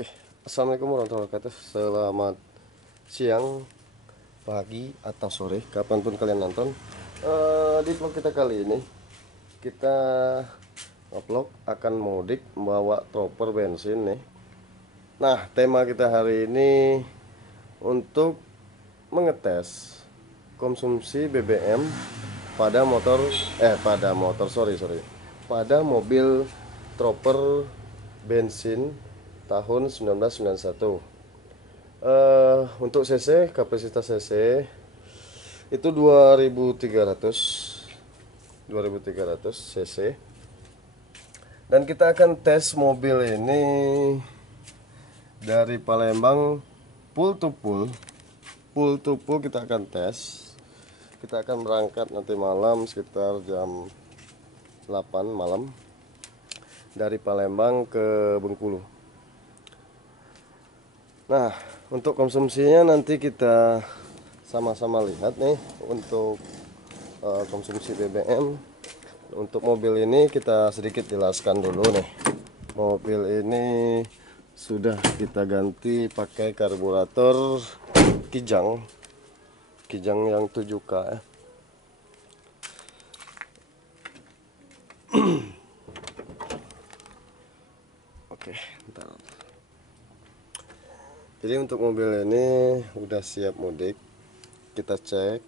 Oke, assalamualaikum warahmatullahi wabarakatuh. Selamat siang, pagi, atau sore, kapanpun kalian nonton. Di vlog kita kali ini, kita vlog akan mudik membawa chopper bensin nih. Nah, tema kita hari ini untuk mengetes konsumsi BBM pada pada mobil chopper bensin tahun 1991. Untuk cc, kapasitas cc itu 2300 cc. Dan kita akan tes mobil ini dari Palembang full to full kita akan tes. Kita akan berangkat nanti malam sekitar jam 8 malam dari Palembang ke Bengkulu. Nah, untuk konsumsinya nanti kita sama-sama lihat nih untuk konsumsi BBM. Untuk mobil ini kita sedikit jelaskan dulu nih. Mobil ini sudah kita ganti pakai karburator Kijang yang 7K ya. Oke, bentar. Jadi untuk mobil ini udah siap mudik. Kita cek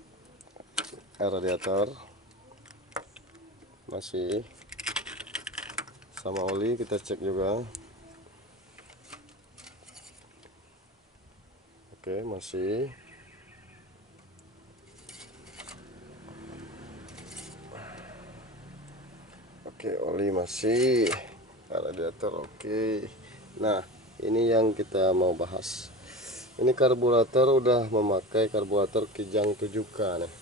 air radiator masih, sama oli kita cek juga. Oke, masih. Oke, oli masih, radiator oke. Nah, ini yang kita mau bahas. Ini karburator udah memakai karburator Kijang 7K nih.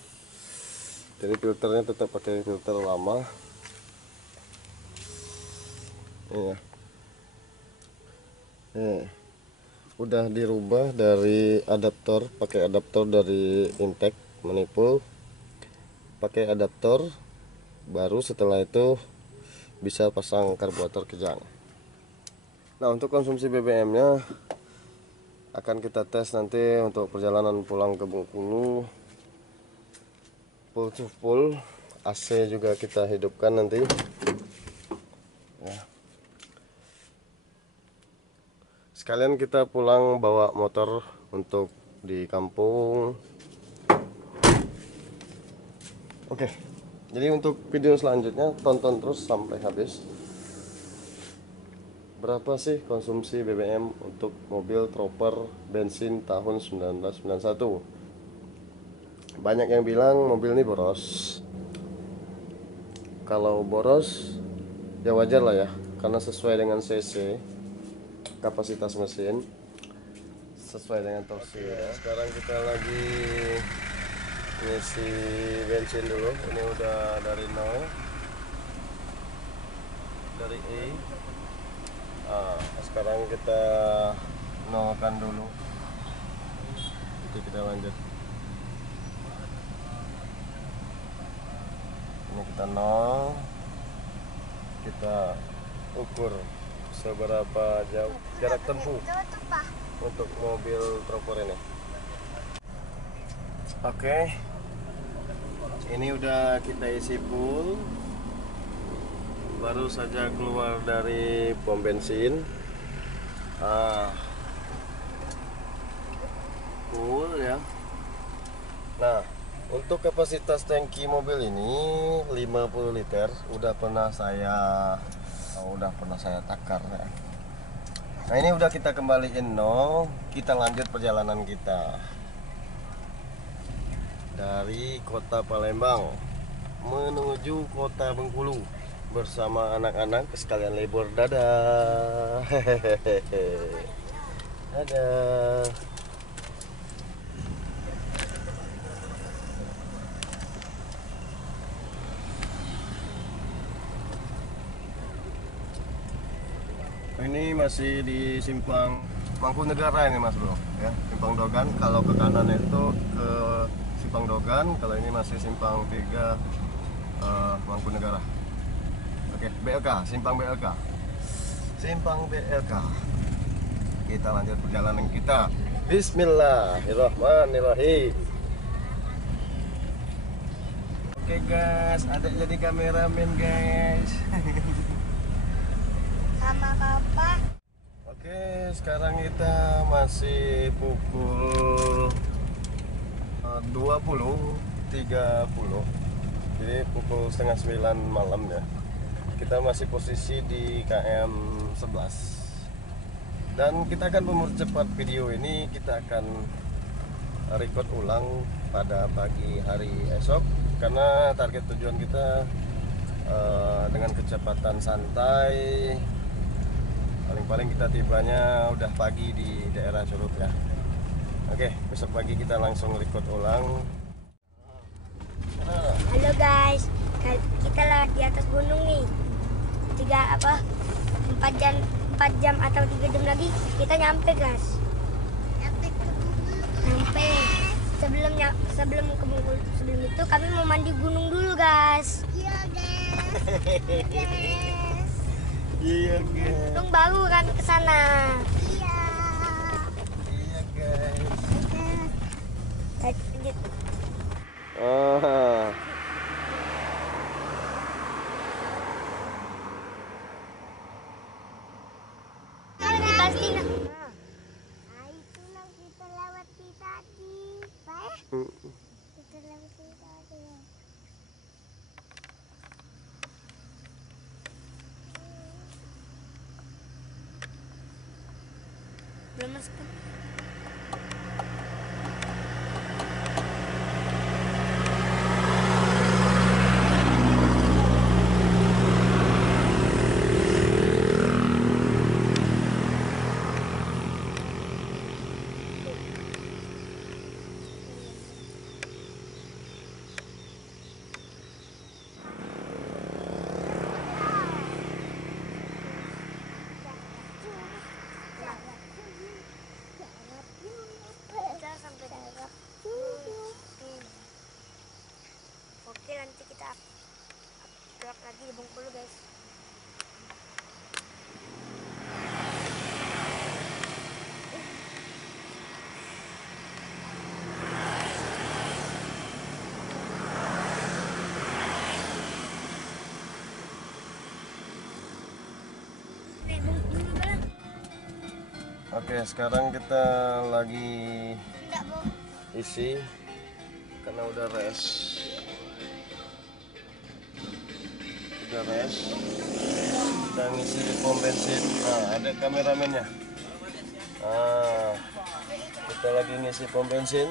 Jadi filternya tetap pakai filter lama. Iya. Udah dirubah dari adaptor, pakai adaptor dari intake manifold. Pakai adaptor baru, setelah itu bisa pasang karburator Kijang. Nah, untuk konsumsi BBM-nya akan kita tes nanti untuk perjalanan pulang ke Bengkulu. Full to full, AC juga kita hidupkan nanti ya. Sekalian kita pulang bawa motor untuk di kampung. Oke, jadi untuk video selanjutnya tonton terus sampai habis. Berapa sih konsumsi BBM untuk mobil chopper bensin tahun 1991? Banyak yang bilang mobil ini boros. Kalau boros ya wajar lah ya, karena sesuai dengan cc, kapasitas mesin, sesuai dengan torsi ya. Sekarang kita lagi ngisi bensin dulu. Ini udah dari 0, dari E. Sekarang kita nolkan dulu, nanti kita lanjut. Ini kita nol, kita ukur seberapa jauh jarak tempuh untuk mobil chopper ini. Oke, ini udah kita isi full, baru saja keluar dari pom bensin. Full ya. Nah, untuk kapasitas tangki mobil ini 50 liter udah pernah saya takar ya. Nah, ini udah kita kembaliin nol. Kita lanjut perjalanan kita dari kota Palembang menuju kota Bengkulu bersama anak-anak sekalian libur. Dadah. Dadah. Ini masih di simpang Mangkunegara ini Mas Bro ya, simpang Dogan. Kalau ke kanan itu ke simpang Dogan, kalau ini masih simpang 3 Mangkunegara. Oke, BLK, simpang BLK. kita lanjut perjalanan kita. Bismillahirrahmanirrahim. Oke guys, adek jadi kameramen guys. Sama papa. Oke, sekarang kita masih pukul 20.30. Jadi pukul setengah 9 malam ya. Kita masih posisi di KM 11. Dan kita akan mempercepat video ini. Kita akan record ulang pada pagi hari esok, karena target tujuan kita dengan kecepatan santai, paling-paling kita tibanya udah pagi di daerah Curug ya. Oke, besok pagi kita langsung record ulang. Halo guys, kita lewat di atas gunung nih. 4 jam atau 3 jam lagi kita nyampe guys. Nyampe. Sebelum itu kami mau mandi gunung dulu guys. Iya guys. Iya guys. Gunung baru kan ke sana. Iya. Iya guys. Lanjut. Ah. Di Palestina. Itulah kita lewati tadi, Pak. Kita lewati tadi. Belum masuk. Oke, nanti kita upload lagi di Bengkulu guys. Oke, sekarang kita lagi isi karena udah rest. Kita ngisi di pom bensin. Nah, ada kameramennya. Ah, kita lagi ngisi pom bensin.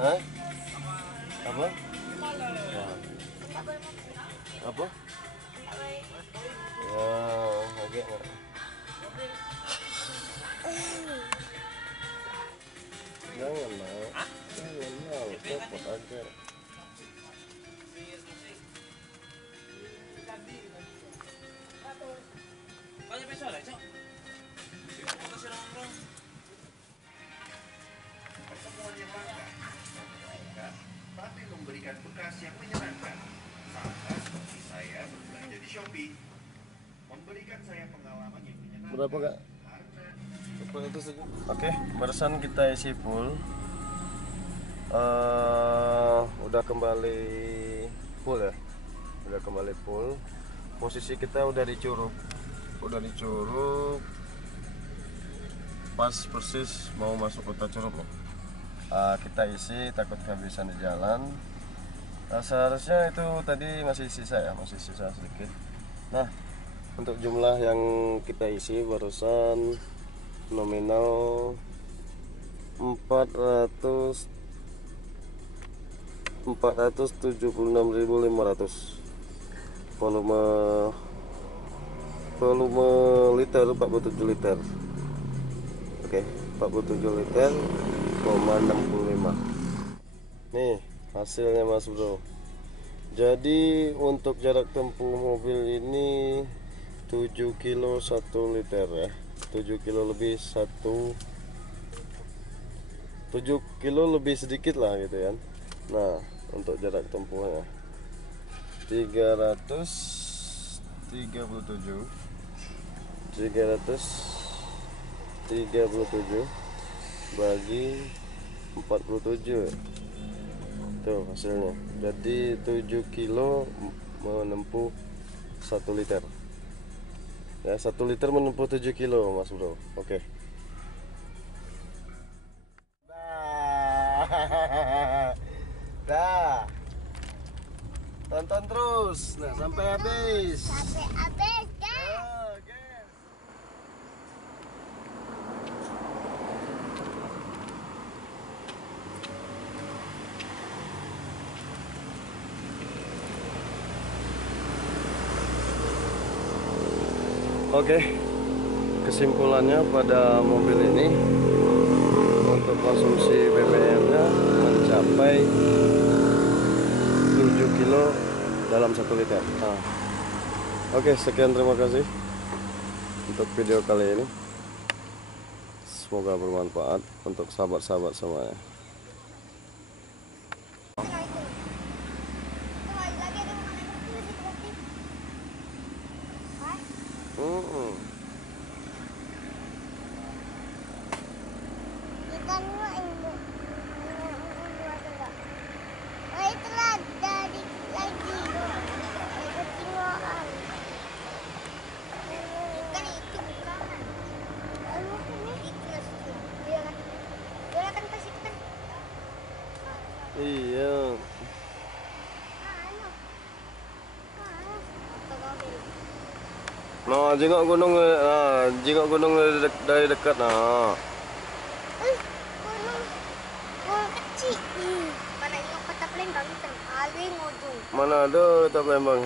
Hah? Apa? Apa? Ya, oke. Jangan mau, cepet aja. Tapi memberikan bekas yang menyenangkan. Sama seperti saya berbelanja di Shopee. Memberikan saya pengalaman yang menyenangkan. Berapa kak? Oke, barusan kita isi full. Udah kembali full ya. Udah kembali full. Posisi kita udah di Curug. Pas persis mau masuk kota Curug loh. Kita isi, takut kehabisan di jalan. Seharusnya itu tadi masih sisa sedikit. Nah, untuk jumlah yang kita isi barusan nominal 476.500. Volume liter 47 liter. Oke, 47 liter 0,65. Nih hasilnya Mas Bro. Jadi untuk jarak tempuh mobil ini 7 kilo 1 liter ya. 7 kilo lebih 7 kilo lebih sedikit lah gitu kan. Nah, untuk jarak tempuhnya 337 337 bagi 47. Tuh hasilnya. Jadi 7 kilo menempuh 1 liter. Ya, 1 liter menempuh 7 kilo, Mas Bro. Oke. Dah. Tonton terus. Nah, sampai habis. Sampai habis, guys. Oke. Oke, kesimpulannya pada mobil ini untuk konsumsi BBM-nya mencapai 7 kilo dalam 1 liter. Nah, oke, sekian, terima kasih untuk video kali ini. Semoga bermanfaat untuk sahabat-sahabat semuanya. Kita nggak ini. Oh, itulah dari lagi. Ketinggalan. Kan itu bukan. Anu ini. Itu nasinya. Dia kan. Dia kan kasih kan. Iya. Anu. Anu. Atau mobil. Nah, jengok gunung dari dekat. Nah, Gunung. Gunung kecil. Mana ini kota Palembang kan? Alwe ngojong. mana ada kota Palembang.